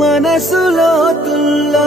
మనసులో తుల్లో